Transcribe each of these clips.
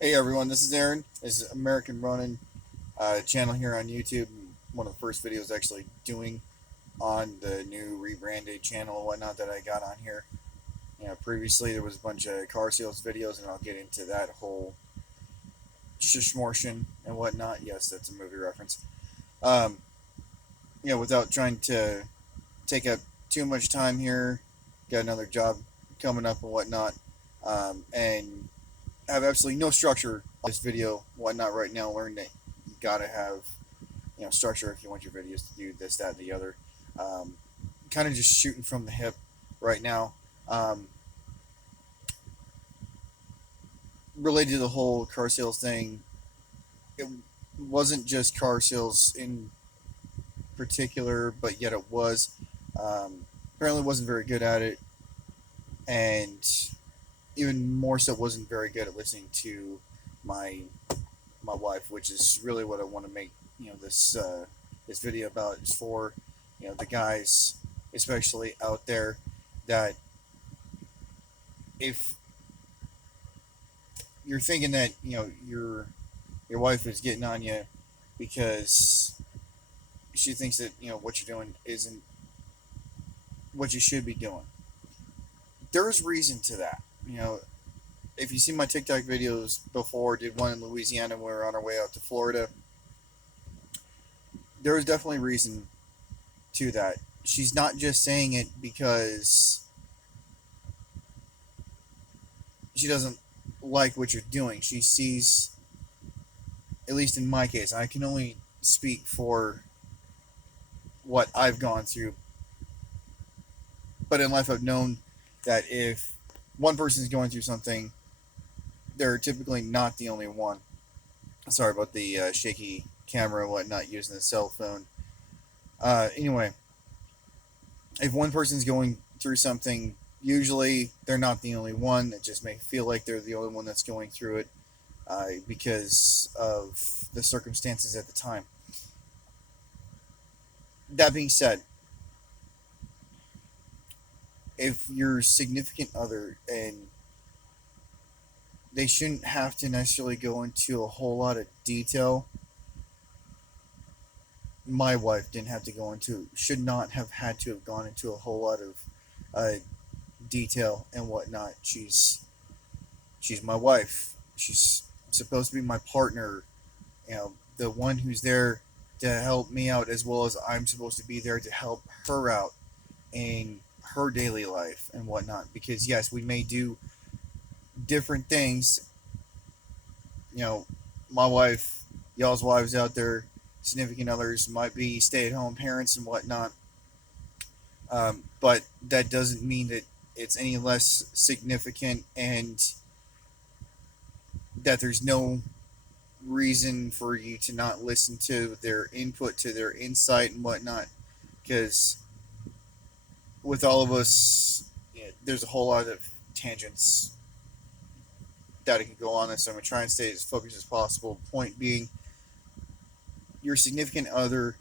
Hey everyone, this is Aaron. This is American Running channel here on YouTube. One of the first videos actually doing on the new rebranded channel and whatnot that I got on here. Previously there was a bunch of car sales videos, and I'll get into that whole shishmortion and whatnot. Yes, that's a movie reference. Um, without trying to take up too much time here, got another job coming up and whatnot, and have absolutely no structure on this video, whatnot right now. Learn that you gotta have structure if you want your videos to do this, that, and the other. Um, kind of just shooting from the hip right now. Um, Related to the whole car sales thing, it wasn't just car sales in particular, but yet it was. Apparently, wasn't very good at it, and even more so, wasn't very good at listening to my my wife, which is really what I want to make this video about. Is for the guys, especially out there, that if you're thinking that your wife is getting on you because she thinks that what you're doing isn't what you should be doing, there's reason to that. If you see my TikTok videos before, did one in Louisiana when we were on our way out to Florida. There is definitely reason to that. She's not just saying it because she doesn't like what you're doing. She sees, at least in my case, I can only speak for what I've gone through, but in life I've known that if one person is going through something, they're typically not the only one. Sorry about the shaky camera and whatnot using the cell phone. Anyway, if one person's going through something, usually they're not the only one. It just may feel like they're the only one that's going through it because of the circumstances at the time. That being said, if your significant other, and they shouldn't have to necessarily go into a whole lot of detail. My wife didn't have to go into, should not have had to have gone into a whole lot of uh, detail and whatnot. She's my wife. She's supposed to be my partner. The one who's there to help me out, as well as I'm supposed to be there to help her out in her daily life and whatnot. Because yes, we may do different things. You know, my wife, y'all's wives out there, significant others might be stay-at-home parents and whatnot. But that doesn't mean that it's any less significant, and that there's no reason for you to not listen to their input, to their insight and whatnot. Because with all of us, there's a whole lot of tangents that it can go on. So I'm going to try and stay as focused as possible. Point being, your significant other,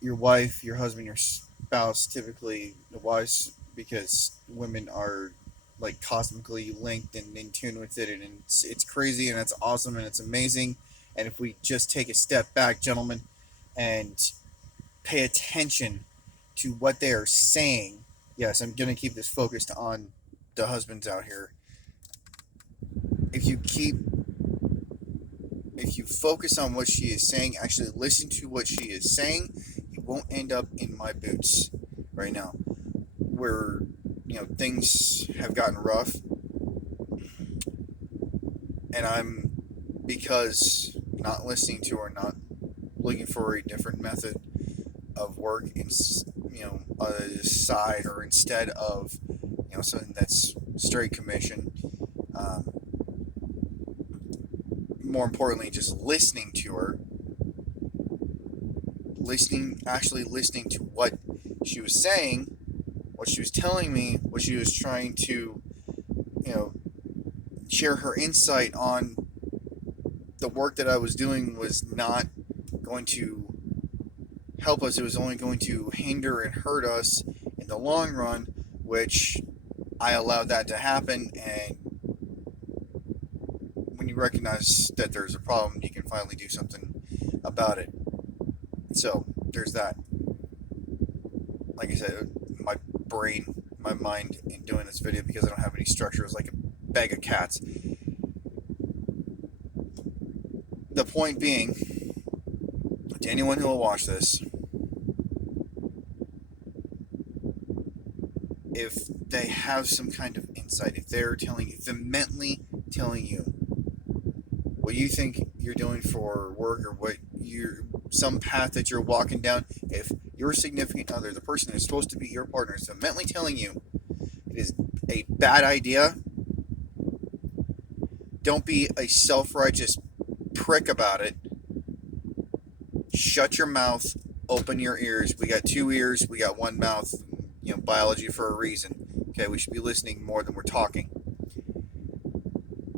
your wife, your husband, your spouse, typically the wives, because women are like cosmically linked and in tune with it, and it's crazy and it's awesome and it's amazing. And if we just take a step back, gentlemen, and pay attention to what they are saying, yes, I'm going to keep this focused on the husbands out here. If you keep if you focus on what she is saying, actually listen to what she is saying, you won't end up in my boots right now, where things have gotten rough, and I'm, because not listening to her, not looking for a different method of work in a side, or instead of something that's straight commission. Um, More importantly, just listening to her, actually listening to what she was saying, what she was telling me, what she was trying to, you know, share her insight on. The work that I was doing was not going to help us. It was only going to hinder and hurt us in the long run, which I allowed that to happen. And when you recognize that there's a problem, you can finally do something about it. So there's that. Like I said, my brain, my mind in doing this video, because I don't have any structure, is like a bag of cats. The point being, to anyone who will watch this, if they have some kind of insight, if they're telling you, vehemently telling you what you think you're doing for work, or what you're, some path that you're walking down, if your significant other, the person who's supposed to be your partner, is vehemently telling you it is a bad idea, don't be a self-righteous prick about it. Shut your mouth, open your ears. We got two ears, we got one mouth. You know, biology for a reason. Okay, we should be listening more than we're talking.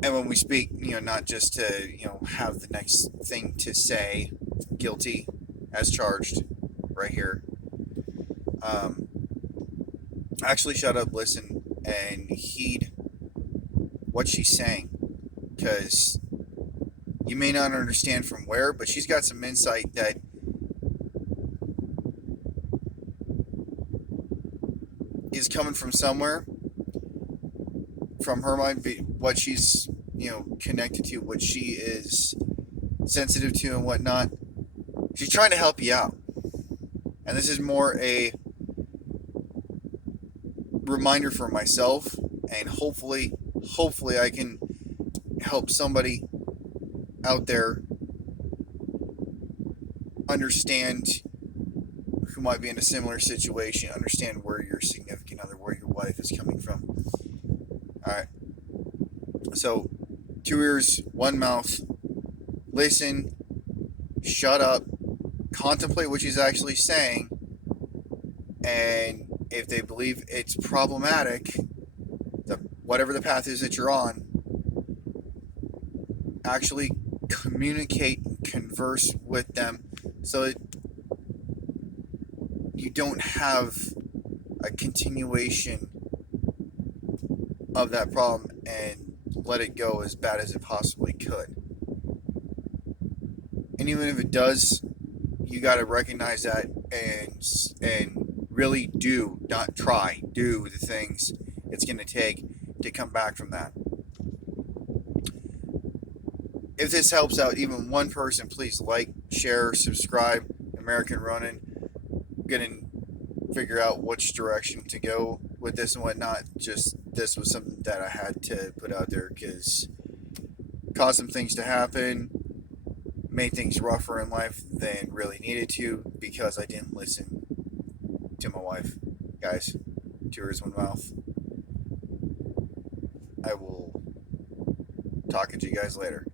And when we speak, you know, not just to, you know, have the next thing to say, guilty as charged, right here. Actually shut up, listen, and heed what she's saying. Because you may not understand from where, but she's got some insight that is coming from somewhere, from her mind, what she's, you know, connected to, what she is sensitive to and whatnot. She's trying to help you out. And this is more a reminder for myself, and hopefully I can help somebody out there understand, who might be in a similar situation, understand where your significant other, where your wife is coming from. Alright. So, two ears, one mouth. Listen, shut up, contemplate what she's actually saying, and if they believe it's problematic, whatever the path is that you're on, actually communicate and converse with them, so that you don't have a continuation of that problem and let it go as bad as it possibly could. And even if it does, you got to recognize that and really do, not try, do the things it's going to take to come back from that. If this helps out even one person, please like, share, subscribe. American Ronin. Gonna figure out which direction to go with this and whatnot. Just, this was something that I had to put out there because caused some things to happen, made things rougher in life than really needed to, because I didn't listen to my wife. Guys, two ears, one mouth. I will talk to you guys later.